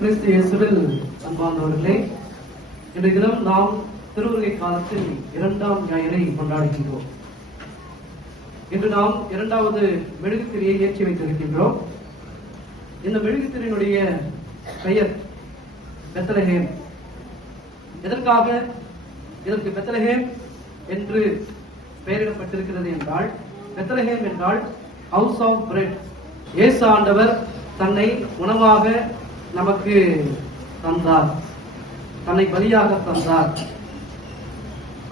கிறிஸ்து இயேசுவில் அன்பார்ந்தவர்களே, இன்றைய தினம் நாம் திருவருகை காலத்தில் 2ஆம் ஞாயிறை கொண்டாடுகின்றோம். இன்று நாம் 2வது மெழுகுத்திரியை ஏற்றி வைத்திருக்கின்றோம். இந்த மெழுகுத்திரியினுடைய பெயர் பெத்லகேம். எதற்காக இதற்கு பெத்லகேம் என்று பெயரிடப்பட்டிருக்கிறது என்றால், பெத்லகேம் என்றால் ஹவுஸ் ஆஃப் பிரெட். இயேசு ஆண்டவர் தன்னை உணவாக நமக்கு தந்தார், தன்னை பலியாக தந்தார்.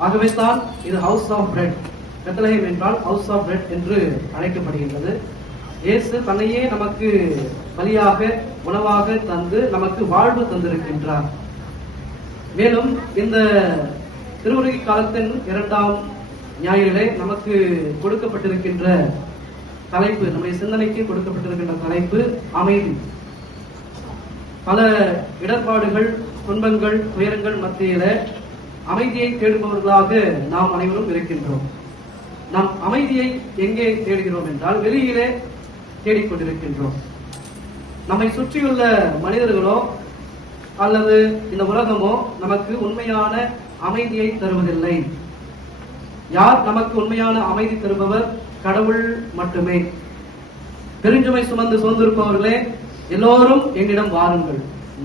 ஆகவே தான் இது ஹவுஸ் ஆஃப் பிரெட். பெத்லகேம் என்றால் ஹவுஸ் ஆஃப் பிரெட் என்று அழைக்கப்படுகின்றது. இயேசு தன்னையே நமக்கு பலியாக உணவாக தந்து நமக்கு வாழ்வு தந்திருக்கின்றார். மேலும் இந்த திருவருகை காலத்தின் 2ஆம் ஞாயிறிலே நமக்கு கொடுக்கப்பட்டிருக்கின்ற தலைப்பு, நம்முடைய சிந்தனைக்கு கொடுக்கப்பட்டிருக்கின்ற தலைப்பு அமைதி. பல இடர்பாடுகள், துன்பங்கள், துயரங்கள் மத்தியில அமைதியை தேடுபவர்களாக நாம் அனைவரும் இருக்கின்றோம். நாம் அமைதியை எங்கே தேடுகிறோம் என்றால், வெளியிலே தேடிக்கொண்டிருக்கின்றோம். நம்மை சுற்றியுள்ள மனிதர்களோ அல்லது இந்த உலகமோ நமக்கு உண்மையான அமைதியை தருவதில்லை. யார் நமக்கு உண்மையான அமைதி தருபவர்? கடவுள் மட்டுமே. பெருஞ்சுமை சுமந்து சோர்ந்திருப்பவர்களே, எல்லோரும் என்னிடம் வாருங்கள்,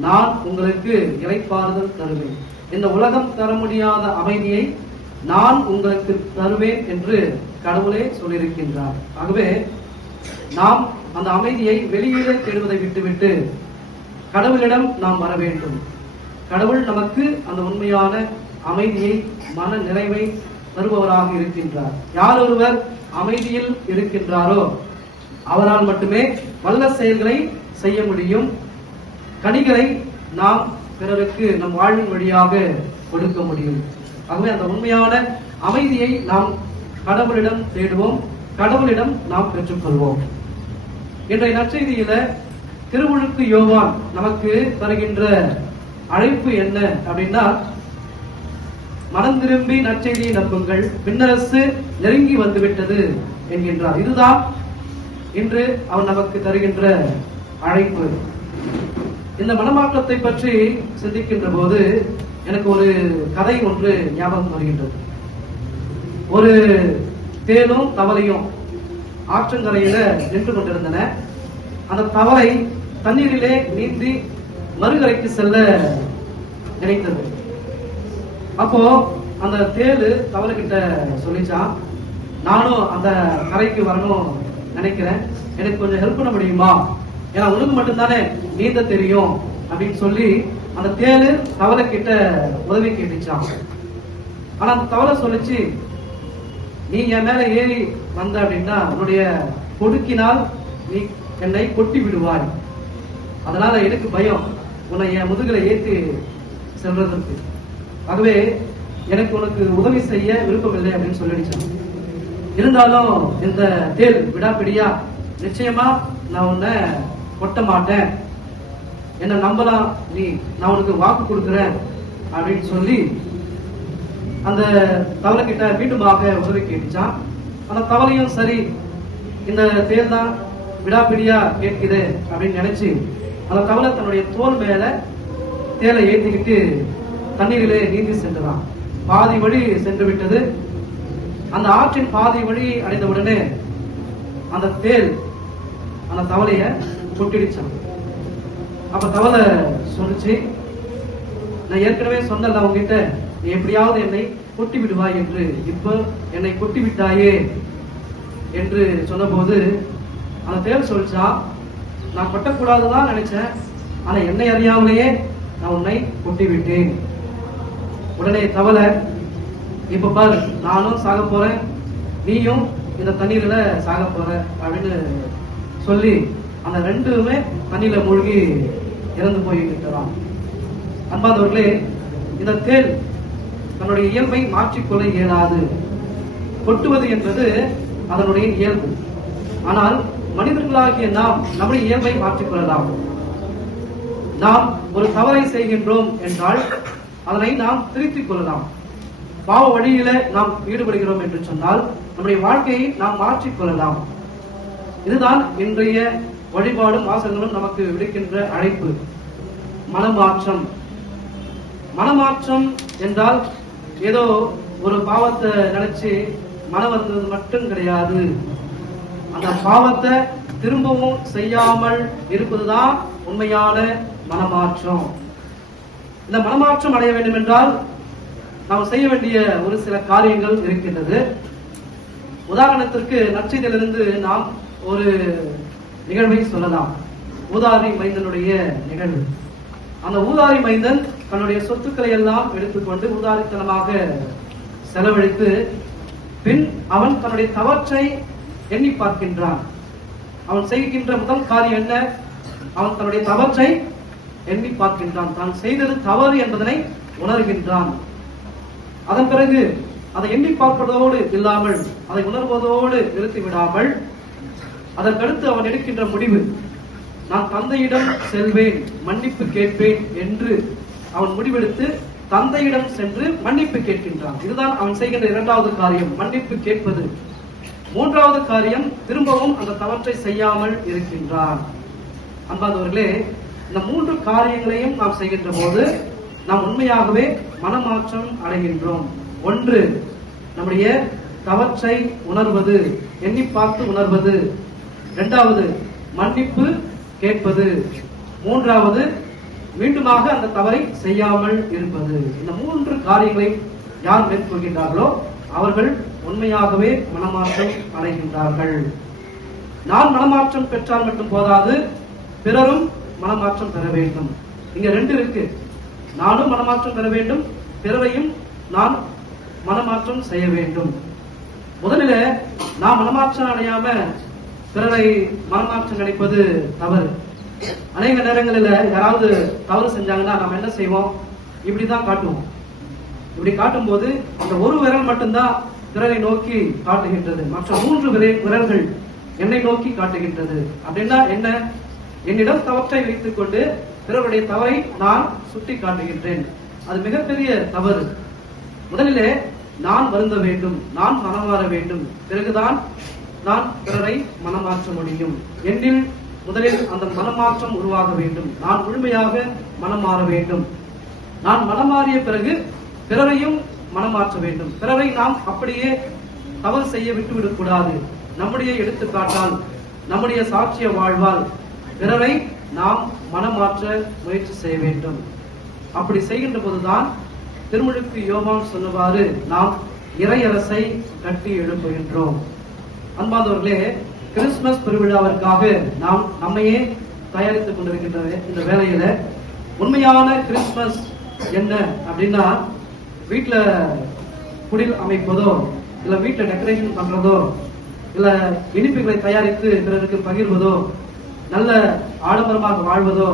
நான் உங்களுக்கு இளைப்பாறுதல் தருவேன். இந்த உலகம் தர முடியாத அமைதியை நான் உங்களுக்கு தருவேன் என்று கடவுளே சொல்லியிருக்கின்றார். ஆகவே நாம் அந்த அமைதியை வெளியிலே தேடுவதை விட்டுவிட்டு கடவுளிடம் நாம் வர வேண்டும். கடவுள் நமக்கு அந்த உண்மையான அமைதியை, மன நிறைவை தருபவராக இருக்கின்றார். யார் ஒருவர் அமைதியில் இருக்கின்றாரோ அவரால் மட்டுமே வல்ல செயல்களை செய்ய முடியும். கனிகளை நாம் பிறருக்கு நம் வாழ்வின் வழியாக கொடுக்க முடியும். ஆகவே அந்த உண்மையான அமைதியை நாம் கடவுளிடம் தேடுவோம், கடவுளிடம் நாம் பெற்றுக்கொள்வோம். இன்றைய நற்செய்தியில திருமுழுக்கு யோவான் நமக்கு தருகின்ற அழைப்பு என்ன அப்படின்னா, மனம் திரும்பி நற்செய்தியை நம்புங்கள், விண்ணரசு நெருங்கி வந்துவிட்டது என்கின்றார். இதுதான் இன்று அவர் நமக்கு தருகின்ற அழைப்பு. இந்த மனமாற்றத்தை பற்றி சிந்திக்கின்ற போது எனக்கு ஒரு கதை ஒன்று ஞாபகம் வருகின்றது. ஒரு தேனும் தவளையும் ஆற்றங்கரையில நின்று கொண்டிருந்தன. அந்த தவளை தண்ணீரிலே நீந்தி மறுகரைக்கு செல்ல நினைத்தது. அப்போ அந்த தேளு தவளை கிட்ட சொல்லிச்சான், நானும் அந்த கரைக்கு வரணும் நினைக்கிறேன், எனக்கு கொஞ்சம் ஹெல்ப் பண்ண முடியுமா? ஏன்னா உனக்கு மட்டும்தானே நீந்த தெரியும் அப்படின்னு சொல்லி அந்த தேளு தவளை கிட்ட உதவி கேட்டுச்சான். ஆனா அந்த தவளை சொல்லிச்சு, நீ என் மேல ஏறி வந்த அப்படின்னா உன்னுடைய கொடுக்கினால் நீ என்னை கொட்டி விடுவாய், அதனால எனக்கு பயம் உன்னை என் முதுகலை ஏற்றி செல்றதற்கு. ஆகவே எனக்கு உனக்கு உதவி செய்ய விருப்பம் இல்லை அப்படின்னு சொல்லிடுச்சான். இருந்தாலும் இந்த தேள் விடாப்பிடியா, நிச்சயமா நான் உன்னை கொட்ட மாட்டேன், என்ன நம்பலாம் நீ, நான் உனக்கு வாக்கு கொடுக்குறேன் அப்படின்னு சொல்லி அந்த தவளை கிட்ட மீண்டுமாக உதவி கேட்டுச்சான். அந்த தவளையும் சரி, இந்த தேள் தான் விடாப்பிடியா கேட்குது அப்படின்னு நினைச்சு அந்த தவளை தன்னுடைய தோல் மேல தேலை ஏற்றிக்கிட்டு தண்ணீரிலே நீந்தி சென்றான். பாதி வழி சென்று விட்டது. அந்த ஆற்றின் பாதி வழி அடைந்தவுடனே அந்த தேள் அந்த தவளைய கொட்டிடுச்சான். அப்ப தவளை சொல்லிச்சு, நான் ஏற்கனவே சொன்னல உங்ககிட்ட, நீ எப்படியாவது என்னை கொட்டி விடுவாய் என்று, இப்ப என்னை கொட்டி விட்டாயே என்று சொன்ன போது அந்த தேள் சொல்லிச்சா, நான் கொட்டக்கூடாதுதான் நினைச்சேன், ஆனா என்னை அறியாமலேயே நான் உன்னை கொட்டி விட்டேன். உடனே தவளை, இப்ப பாரு, நானும் சாக போறேன், நீயும் இந்த தண்ணீர்ல சாக போற அப்படின்னு சொல்லி அந்த ரெண்டுமே தண்ணீர்ல மூழ்கி இறந்து போய்விட்டான். அன்பாதவர்களே, இந்த தேள் தன்னுடைய இயல்பை மாற்றிக்கொள்ள இயலாது. கொட்டுவது என்பது அதனுடைய இயல்பு. ஆனால் மனிதர்களாகிய நாம் நம்முடைய இயல்பை மாற்றிக்கொள்ளலாம். நாம் ஒரு தவறை செய்கின்றோம் என்றால் அதனை நாம் திருத்திக் கொள்ளலாம். பாவ வழியில நாம் ஈடுபடுகிறோம் என்று சொன்னால் நம்முடைய வாழ்க்கையை நாம் மாற்றிக்கொள்ளலாம். இதுதான் இன்றைய வழிபாடும் வாசகங்களும் நமக்கு விடுக்கின்ற அழைப்பு. மனமாற்றம். மனமாற்றம் என்றால் ஏதோ ஒரு பாவத்தை நினைச்சு மனம் வந்தது மட்டும் கிடையாது. அந்த பாவத்தை திரும்பவும் செய்யாமல் இருப்பதுதான் உண்மையான மனமாற்றம். இந்த மனமாற்றம் அடைய வேண்டும் என்றால் நாம் செய்ய வேண்டிய ஒரு சில காரியங்கள் இருக்கின்றது. உதாரணத்திற்கு நற்செய்தியிலிருந்து நாம் ஒரு நிகழ்வை சொல்லலாம். ஊதாரி மைந்தனுடைய நிகழ்வு. அந்த ஊதாரி மைந்தன் தன்னுடைய சொத்துக்களை எல்லாம் எடுத்துக்கொண்டு ஊதாரித்தனமாக செலவழித்து பின் அவன் தன்னுடைய தவற்றை எண்ணி பார்க்கின்றான். அவன் செய்கின்ற முதல் காரியம் என்ன? அவன் தன்னுடைய தவற்றை எண்ணி பார்க்கின்றான். தான் செய்தது தவறு என்பதனை உணர்கின்றான். அதன் பிறகு அதை எண்ணி பார்ப்பதோடு இல்லாமல் அதை உணர்வதோடு நிறுத்திவிடாமல் அதற்கடுத்து அவன் எடுக்கின்ற முடிவு, நான் தந்தையிடம் செல்வேன், மன்னிப்பு கேட்பேன் என்று அவன் முடிவெடுத்து தந்தையிடம் சென்று மன்னிப்பு கேட்கின்றான். இதுதான் அவன் செய்கின்ற இரண்டாவது காரியம், மன்னிப்பு கேட்பது. மூன்றாவது காரியம், திரும்பவும் அந்த தவற்றை செய்யாமல் இருக்கின்றான். அன்பார்ந்தவர்களே, இந்த மூன்று காரியங்களையும் நாம் செய்கின்ற போது நாம் உண்மையாகவே மனமாற்றம் அடைகின்றோம். ஒன்று, நம்முடைய தவற்றை உணர்வது, எண்ணி பார்த்து உணர்வது. இரண்டாவது, மன்னிப்பு கேட்பது. மூன்றாவது, மீண்டுமாக அந்த தவறை செய்யாமல் இருப்பது. இந்த மூன்று காரியங்களை யார் மேற்கொள்கின்றார்களோ அவர்கள் உண்மையாகவே மனமாற்றம் அடைகின்றார்கள். நான் மனமாற்றம் பெற்றால் மட்டும் போதாது, பிறரும் மனமாற்றம் பெற வேண்டும். இங்க ரெண்டு இருக்கு. நானும் மனமாற்றம் பெற வேண்டும், பிறரையும் நான் மனமாற்றம் செய்ய வேண்டும். முதலில் நான் மனமாற்றம் அடையாம பிறரை மனமாற்றம் கிடைப்பது தவறு. அநேக நேரங்களில் யாராவது தவறு செஞ்சாங்கன்னா நம்ம என்ன செய்வோம்? இப்படிதான் காட்டுவோம். இப்படி காட்டும் போது அந்த ஒரு விரல் மட்டும்தான் பிறரை நோக்கி காட்டுகின்றது, மற்ற மூன்று விரல்கள் என்னை நோக்கி காட்டுகின்றது. அப்படின்னா என்ன? என்னிடம் தவற்றை வைத்துக் கொண்டு பிறருடைய தவறை நான் சுட்டி காட்டுகின்றேன். அது மிகப்பெரிய தவறு. முதலிலே நான் வருந்த வேண்டும், நான் மனம் மாற வேண்டும், பிறகுதான் நான் பிறரை மனமாற்ற முடியும். என்னில் முதலில் அந்த மனமாற்றம் உருவாக வேண்டும். நான் முழுமையாக மனம் மாற வேண்டும். நான் மனம் மாறிய பிறகு பிறரையும் மனமாற்ற வேண்டும். பிறரை நாம் அப்படியே தவறு செய்ய விட்டுவிடக் கூடாது. நம்முடைய எடுத்துக்காட்டால், நம்முடைய சாட்சிய வாழ்வால் பிறரை நாம் மனமாற்ற முயற்சி செய்ய வேண்டும். அப்படி செய்கின்ற போதுதான் திருமுழுக்கு யோவான் சொன்னவாறு நாம் இறையரசை கட்டி எழுப்புகின்றோம். அன்பார்ந்தவர்களே, கிறிஸ்துமஸ் பெருவிழாவிற்காக நாம் நம்மையே தயாரித்துக் கொண்டிருக்கின்ற இந்த வேளையில உண்மையான கிறிஸ்துமஸ் என்ன அப்படின்னா, வீட்டுல குடில் அமைப்பதோ, இல்ல வீட்டுல டெக்கரேஷன் பண்றதோ, இல்ல இனிப்புகளை தயாரித்து பிறருக்கு பகிர்வதோ, நல்ல ஆடம்பரமாக வாழ்வதோ,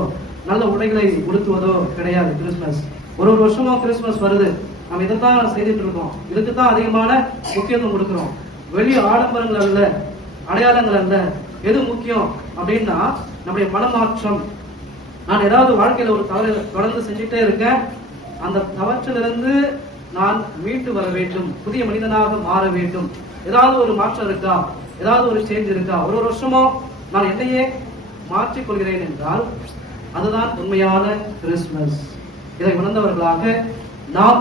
நல்ல உடைகளை உடுத்துவதோ கிடையாது. கிறிஸ்துமஸ் ஒரு வருஷமும் கிறிஸ்துமஸ் வருது, நம்ம இதைத்தான் செய்துட்டு இருக்கோம். இதுக்கு தான் அதிகமான முக்கியத்துவம் கொடுக்கிறோம். வெளி ஆடம்பரங்கள் அல்ல, அடையாளங்கள் அல்ல. எது முக்கியம் அப்படின்னா நம்முடைய மனமாற்றம். நான் ஏதாவது வாழ்க்கையில ஒரு தவறு தொடர்ந்து செஞ்சுட்டே இருக்கேன், அந்த தவற்றிலிருந்து நான் மீண்டு வர வேண்டும், புதிய மனிதனாக மாற வேண்டும். ஏதாவது ஒரு மாற்றம் இருக்கா? ஏதாவது ஒரு சேஞ்ச் இருக்கா? ஒரு வருஷமோ நான் என்னையே மாற்றிக் கொள்கிறேன் என்றால் அதுதான் உண்மையான கிறிஸ்துமஸ். இதை உணர்ந்தவர்களாக நாம்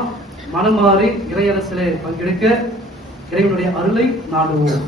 மனம் மாறி இறையரசிலே பங்கெடுக்க இறைவனுடைய அருளை நாடுவோம்.